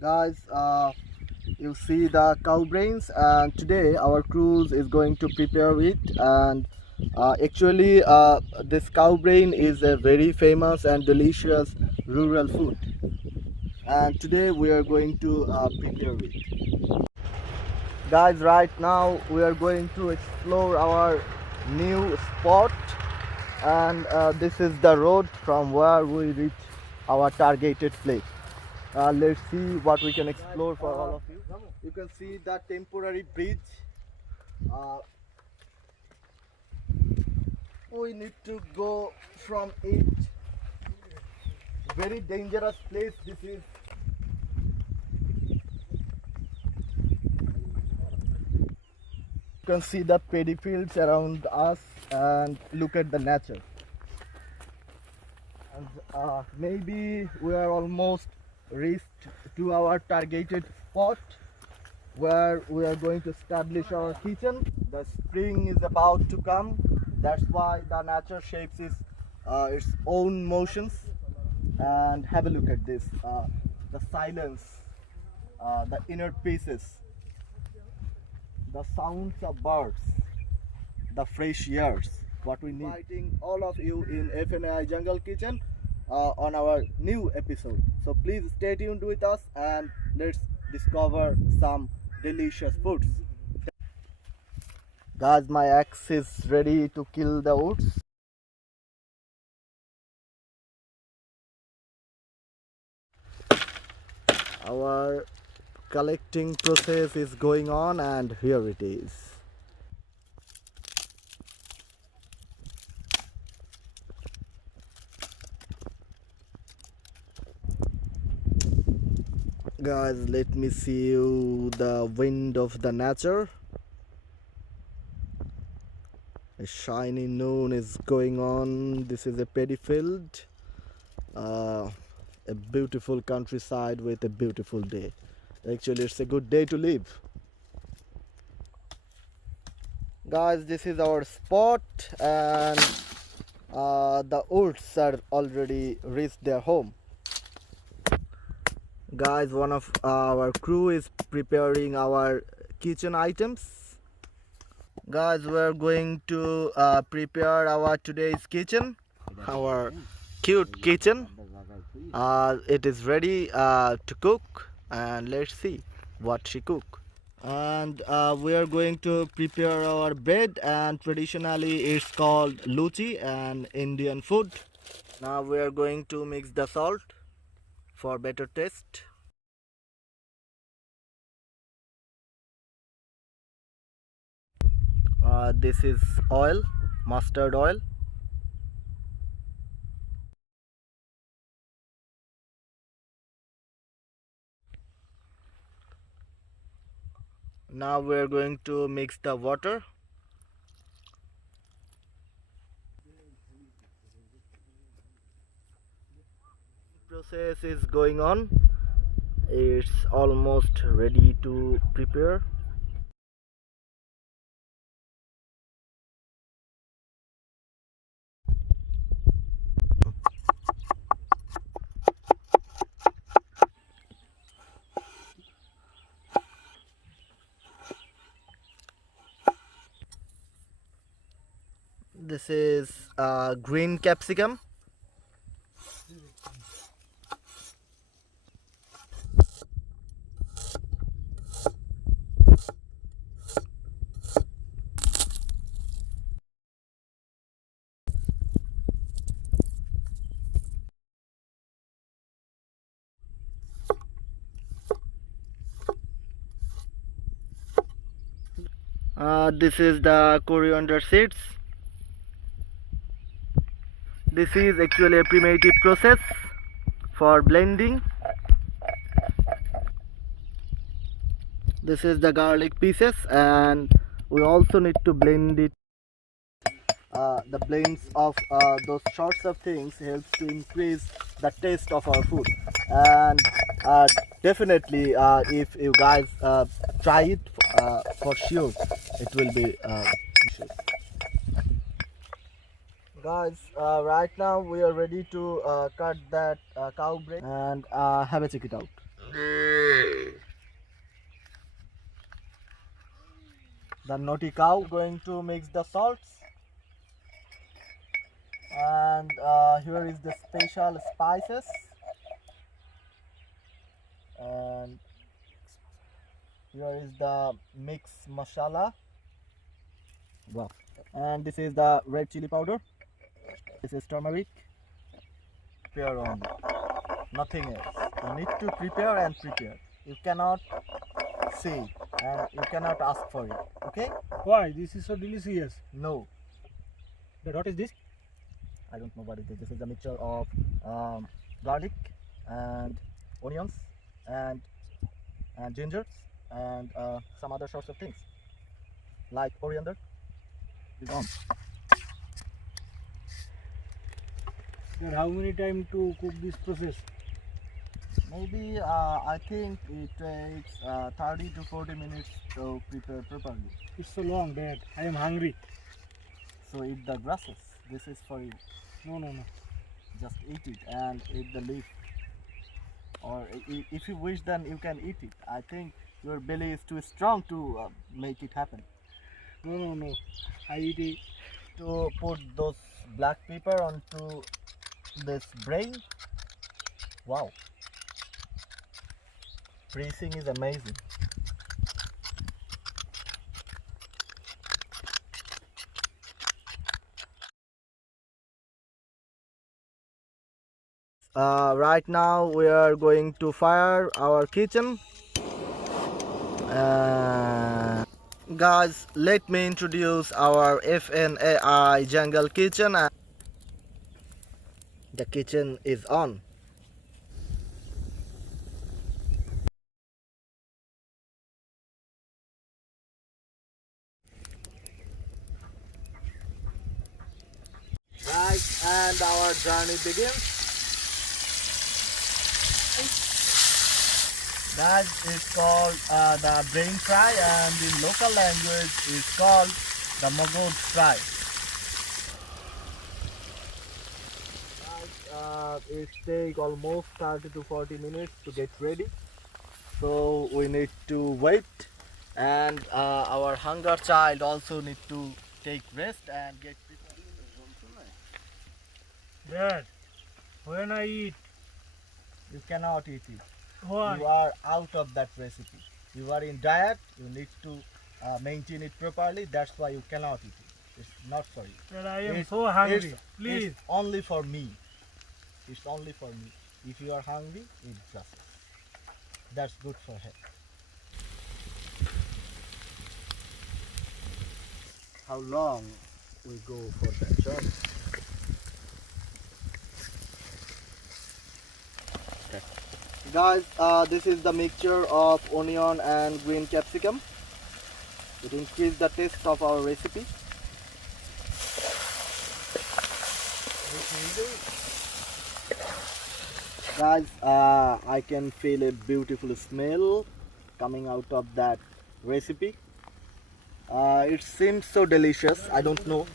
Guys, you see the cow brains, and today our cruise is going to prepare it. And actually, this cow brain is a very famous and delicious rural food, and today we are going to prepare it. Guys, right now we are going to explore our new spot, and this is the road from where we reach our targeted place. Let's see what we can explore for all of you. You can see the temporary bridge. Uh, we need to go from it. Very dangerous place this is. You can see the paddy fields around us and look at the nature. And maybe we are almost reached to our targeted spot where we are going to establish our kitchen. The spring is about to come. That's why the nature shapes its own motions. And have a look at this. The silence, the inner pieces, the sounds of birds, the fresh airs. What we need. Inviting all of you in Fnai Jungle Kitchen on our new episode. So please stay tuned with us and let's discover some delicious foods. Guys, my axe is ready to kill the woods. Our collecting process is going on, and here it is. Guys, let me see you the wind of the nature. A shiny noon is going on. This is a paddy field. A beautiful countryside with a beautiful day. Actually, it's a good day to live. Guys, this is our spot, and the woods are already reached their home. Guys, one of our crew is preparing our kitchen items. Guys, we're going to prepare our today's kitchen, our cute kitchen. It is ready to cook, and let's see what she cook. And we are going to prepare our bread, and traditionally it's called luchi, an Indian food. Now we are going to mix the salt for better taste. This is oil, mustard oil. Now we are going to mix the water. Process is going on. It's almost ready to prepare. This is green capsicum. This is the coriander seeds. This is actually a primitive process for blending. This is the garlic pieces, and we also need to blend it. The blends of those sorts of things helps to increase the taste of our food. And definitely, if you guys try it, for sure it will be delicious. Guys, right now we are ready to cut that cow brain and have a check it out. The naughty cow going to mix the salts, and here is the special spices, and here is the mix masala. Wow. And this is the red chili powder. This is turmeric. Prepare only, nothing else. You need to prepare and prepare. You cannot say and you cannot ask for it. Okay? Why? This is so delicious. No, But what is this? I don't know what it is. This is a mixture of garlic and onions and ginger and some other sorts of things like coriander. Is on. Then how many time to cook this process? Maybe I think it takes 30 to 40 minutes to prepare properly. It's so long, Dad. I am hungry. So eat the grasses. This is for you. No. Just eat it and eat the leaf. Or if you wish, then you can eat it. I think your belly is too strong to make it happen. No. I eat it. To put those black pepper onto this brain. Wow. Freezing is amazing. Right now we are going to fire our kitchen. Guys, let me introduce our Fnai jungle kitchen. The kitchen is on. Right, and our journey begins. That is called the brain fry, and in local language is called the magod fry. It takes almost 30 to 40 minutes to get ready, so we need to wait, and our hunger child also need to take rest and get prepared. Dad, when I eat, You cannot eat it. why? You are out of that recipe. You are in diet. You need to maintain it properly. That's why you cannot eat it. It's not for you. Dad, I am It's- so hungry. it's- Please. It's only for me. It's only for me. If you are hungry, eat grasses. That's good for health. How long we go for that journey? Guys, this is the mixture of onion and green capsicum. It increases the taste of our recipe. Guys, I can feel a beautiful smell coming out of that recipe. It seems so delicious. I don't know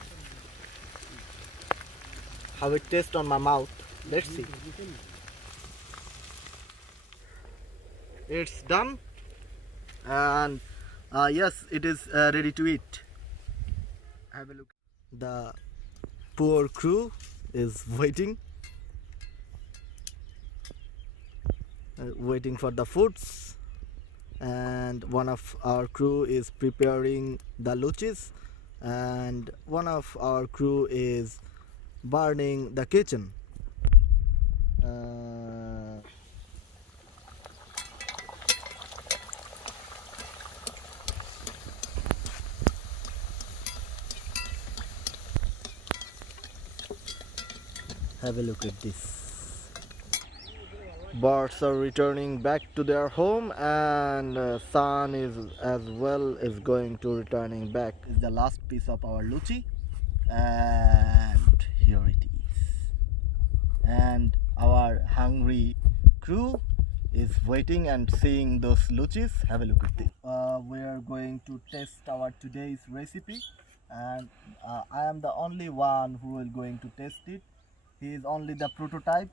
how it tastes on my mouth. Let's see. It's done, and yes, it is ready to eat. Have a look. The poor crew is waiting for the foods, and one of our crew is preparing the luchis, and one of our crew is burning the kitchen. Have a look at this. Birds are returning back to their home, and sun is as well is going to returning back. Is the last piece of our luchi, and here it is. And our hungry crew is waiting and seeing those luchis. Have a look at this. We are going to test our today's recipe, and I am the only one who is going to test it. He is only the prototype.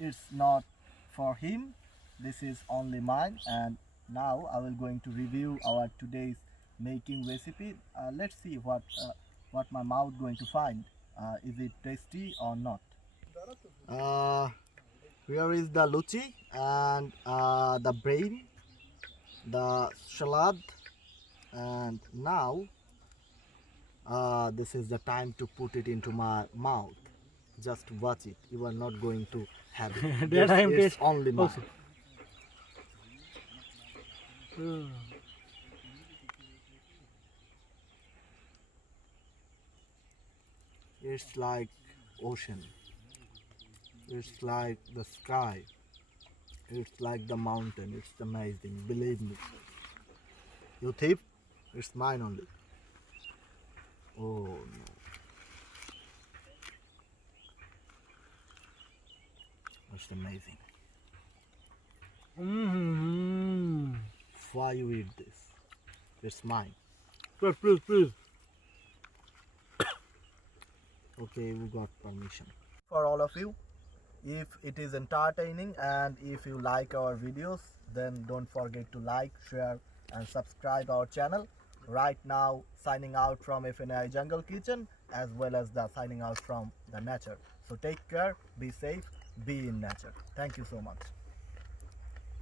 It's not for him. this is only mine, and now I will going to review our today's making recipe. Let's see what my mouth going to find. Is it tasty or not? Uh, here is the luchi and the brain, the salad, and now this is the time to put it into my mouth. Just watch it. You are not going to have it. That I am This is taste only mine. also. Mm. It's like ocean. It's like the sky. It's like the mountain. It's amazing. Believe me. You thief? It's mine only. Oh no. It's amazing. Mm-hmm. Why you eat this? It's mine. Please. Okay, we got permission. For all of you, if it is entertaining and if you like our videos, then don't forget to like, share and subscribe our channel. Right now, signing out from Fnai Jungle Kitchen, as well as the signing out from the nature. So take care, be safe, be in nature. Thank you so much.